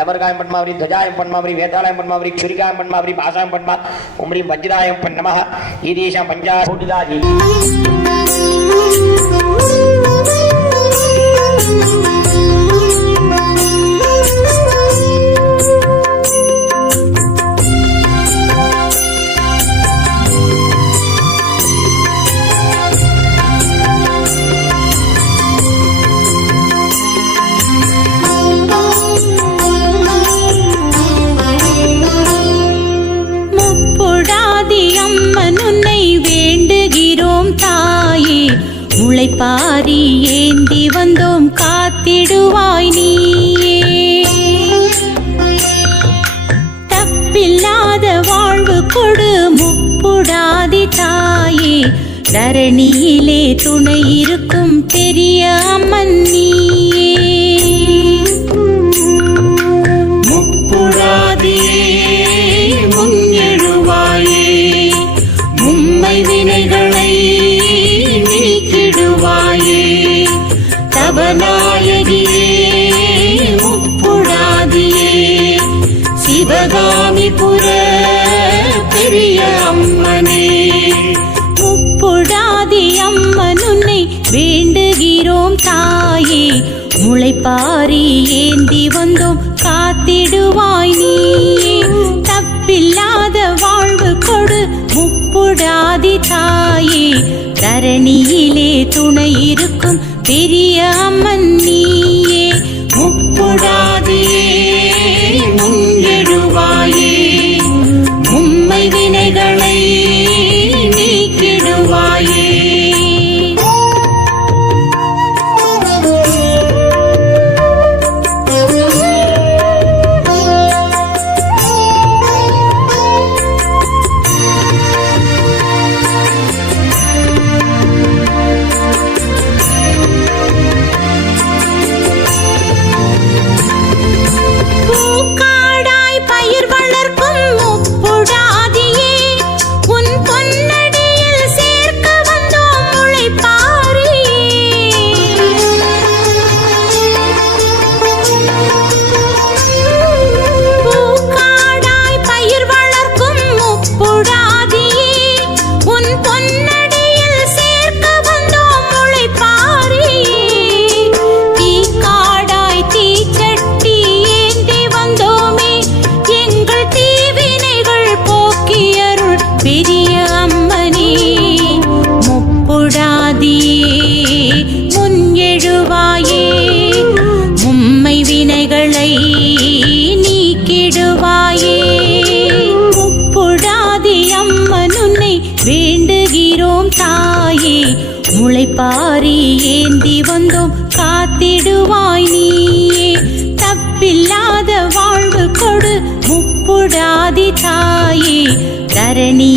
டமருகாயம் பண்மாவரி துவஜாயம் பண்மாவரி வேதாலயம் பண்மாவரி சுரிகாயம் பண்மாவரி பாசாயம் பண்மா உம்ரீம் வஜ்ராயம் பன்னம ஈதீஷாம் பஞ்சாபோட்டிதாதி பாரி ஏந்தி வந்தோம் காத்திடுவாய் நீயே. தப்பில்லாத வாழ்வு கொடு முப்புடாதி தாயே. தரணியிலே துணை இருக்கும் பெரிய பாரி ஏந்தி வந்தோம் காத்திடுவாய் நீயே. தப்பில்லாத வாழ்வு கொடு முப்புடாதி தாயே. தரணி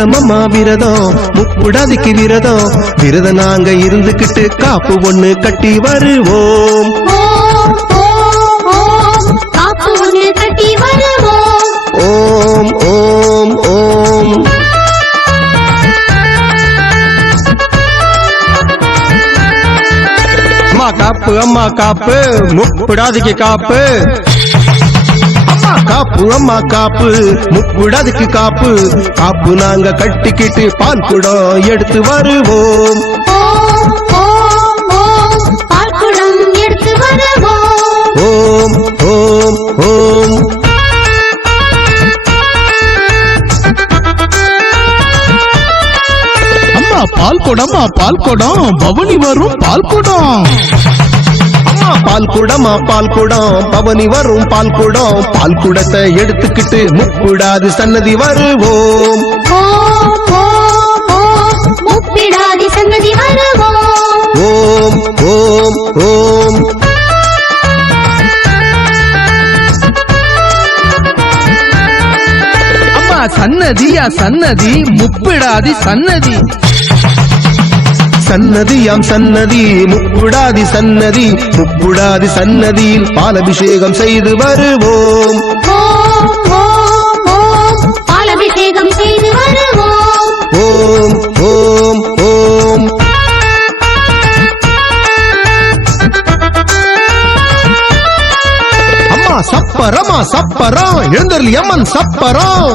அம்மா விரதம். முப்புடாதிக்கு விரதம். விரதம் நாங்க இருந்துகிட்டு காப்பு ஒண்ணு கட்டி வருவோம். ஓம் ஓம் ஓம். அம்மா காப்பு அம்மா காப்பு. முப்புடாதிக்கு காப்பு. காப்பு அம்மா காப்பு முப்புடாதிக்கு காப்பு. காப்பு நாங்க கட்டிக்கிட்டு பால் குடம் எடுத்து வருவோம். ஓம் ஓம் ஓம். ஓம் அம்மா பால் குடம்மா பால் குடம். பவனி வரும் பால் குடம். பால் குடமா பால் குடம் பவனி வரும் பால் குடம். பால் குடத்தை எடுத்துக்கிட்டு முக்குடாது சன்னதி வருவோம். ஓம் ஓம் ஓம். முப்பிடாதி சன்னதி வருவோம் ஓம் ஓம் ஓம். அம்மா சன்னதியா சன்னதி. முப்பிடாதி சன்னதி. சன்னதியாம் சன்னதி முக்குடாதி சன்னதி முக்குடாதி சன்னதியில் பாலபிஷேகம் செய்து வருவோம். பாலபிஷேகம் செய்து வருவோம். ஓம் ஓம் ஓம். அம்மா சப்பரமா சப்பரம் எழுந்தருளி அம்மன் சப்பரம்.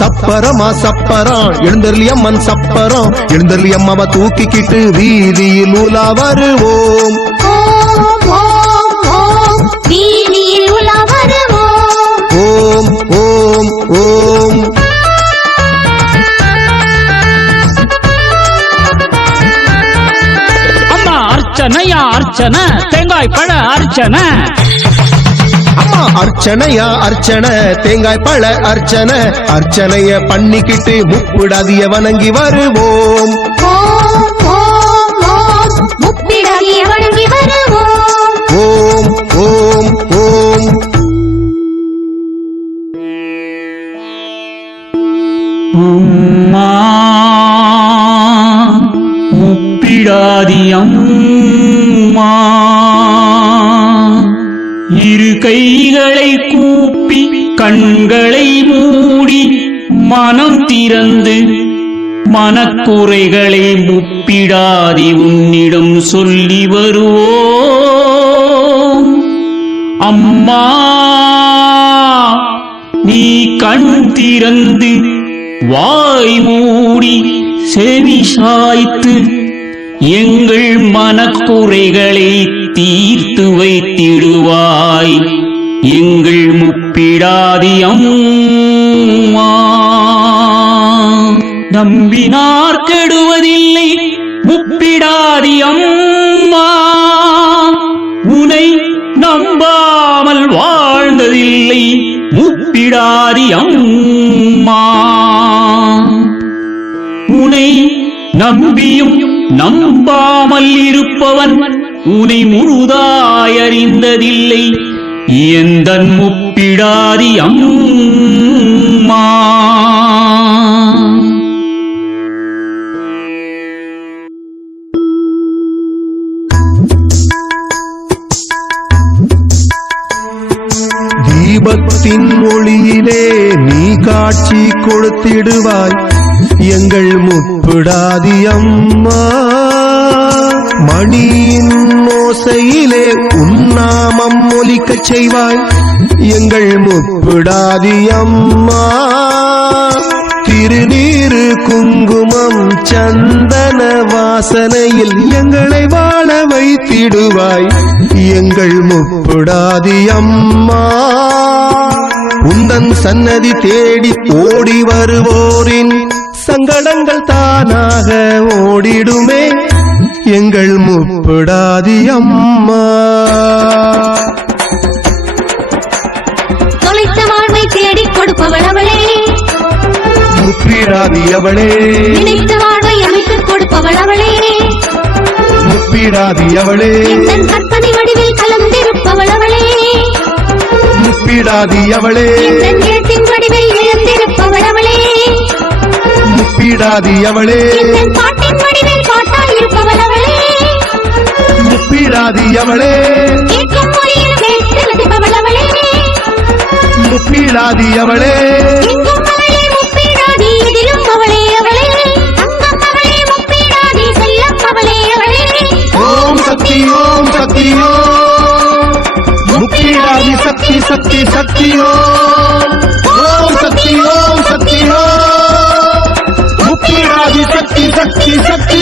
சப்பரமா சப்பரம். எழுந்தருளி அம்மன் சப்பரம் எழுந்தருளி அம்மாவை தூக்கிக்கிட்டு வீதியில் உலா வருவோம். ஓம் ஓம் ஓம். அம்மா அர்ச்சனையா அர்ச்சனை. தேங்காய் பழ அர்ச்சனை. அர்ச்சனையா அர்ச்சனை. தேங்காய் பழ அர்ச்சனை. அர்ச்சனைய பண்ணிக்கிட்டு முப்பிடாதிய வணங்கி வருவோம். ஓம் ஓம் ஓம். முப்பிடாதி அம்மா. கைகளை கூப்பி கண்களை மூடி மனம் திறந்து மனக்குறைகளை முப்பிடாதி உன்னிடம் சொல்லி வருவோம். அம்மா நீ கண் திறந்து வாய் மூடி செவி சாய்த்து எங்கள் மனக்குறைகளை தீர்த்து வைத்திடுவாய். எங்கள் முப்பிடாதியம் நம்பினார் கெடுவதில்லை முப்பிடாதியம் உனை நம்பாமல் வாழ்ந்ததில்லை முப்பிடாதியம் உனை நம்பியும் நம்பாமல் இருப்பவன் உனை முழுதாயறிந்ததில்லை. எந்தன் முப்பிடாதி அம்மா. தீபத்தின் ஒளியிலே நீ காட்சி கொடுத்திடுவாய். எங்கள் முப்பிடாதி அம்மா. மணியின் ஓசையிலே உன்னாமம் ஒலிக்கச் செய்வாய். எங்கள் முப்பிடாதி அம்மா திருநீரு குங்குமம் சந்தன வாசனையில் எங்களை வாழ வைத்திடுவாய். எங்கள் முப்பிடாதி அம்மா உந்தன் சன்னதி தேடி ஓடி வருவோரின் சங்கடங்கள் தானாக ஓடிடுமே. எங்கள் முப்பிடாதி அம்மா. தொலைத்த வாழ்வை தேடிக் கொடுப்பவள் அவளே. முப்பிடாதி அவளே. நினைத்த வாழ்வை அமைத்துக் கொடுப்பவள் அவளே. முப்பிடாதி அவளே. எந்தன் கற்பனை வடிவில் கலந்திருப்பவள் அவளே. முப்பிடாதி அவளே. ஒப்பிடாதி அவளே. ஒப்பிடாதி அவளே. ஒப்பிடாதி அவளே. சக்தி சக்தி. சக்தி ஓம் சக்தி ஓம் சக்தி ஓம். முப்பிடாதி சக்தி சக்தி சக்தி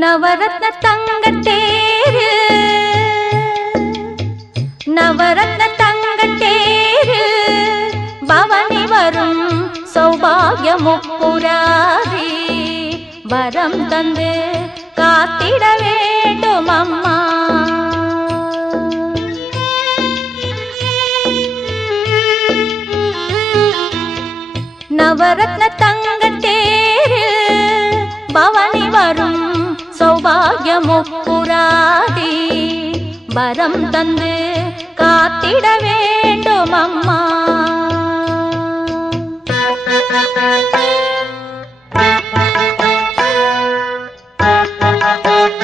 நவரத்ன தங்கத்தேரு. நவரத்ன தங்கத்தேரு. பவனி வரும் சௌபாகியமுப்புராரி வரம் தந்து காத்திட வேண்டும் அம்மா நவரத்ன தங்கத்தேரு. பவனி வரும் பாகியமொப்புராதே வரம் தந்து காத்திட வேண்டும் அம்மா Thank you.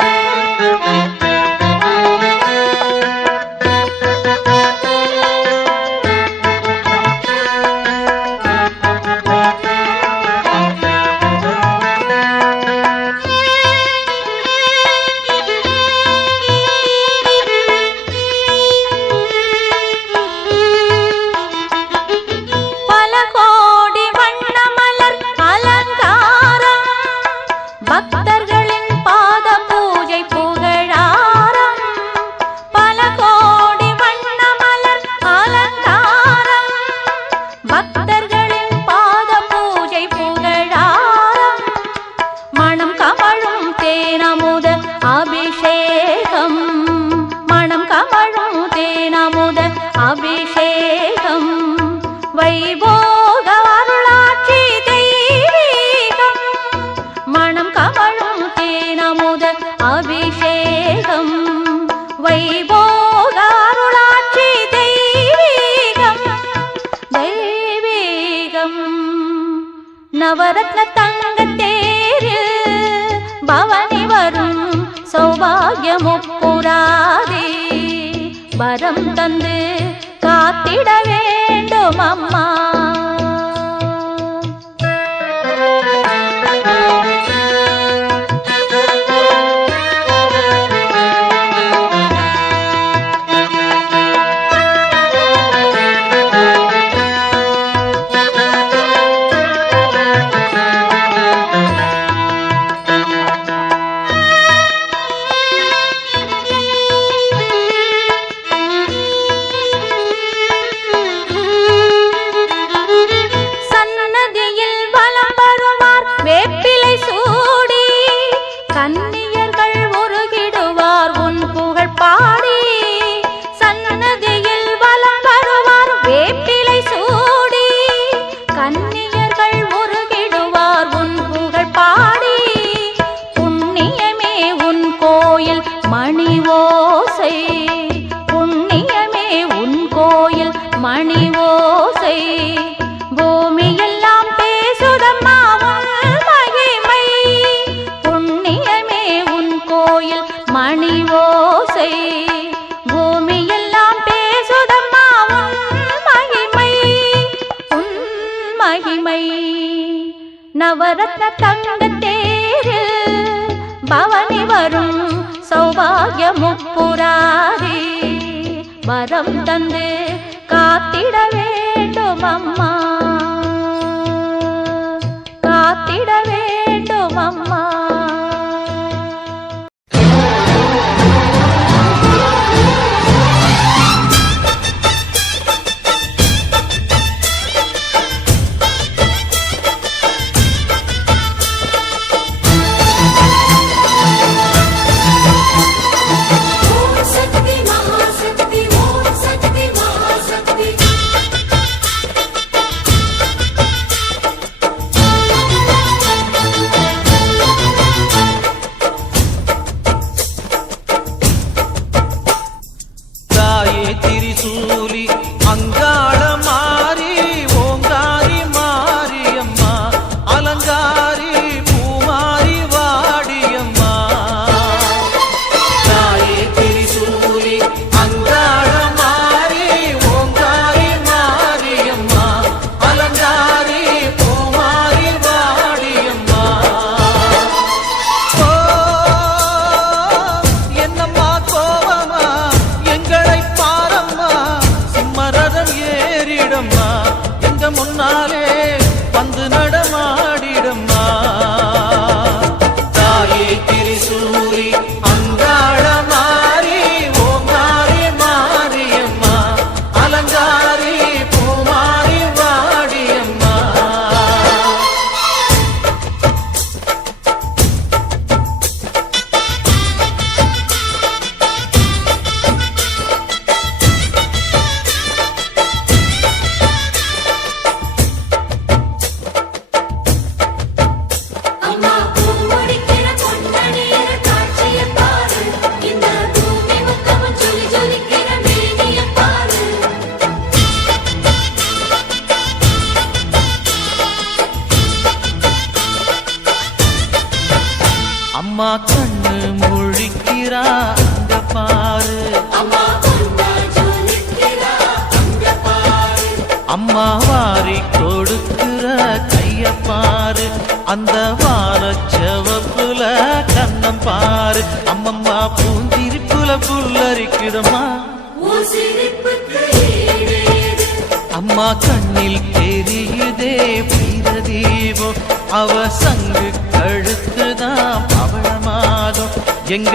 அம்மா கண்ணில் தெரியுதே பெய்த தீபம் அவ சங்கு கழுத்துதான் பவள மாதம் எங்க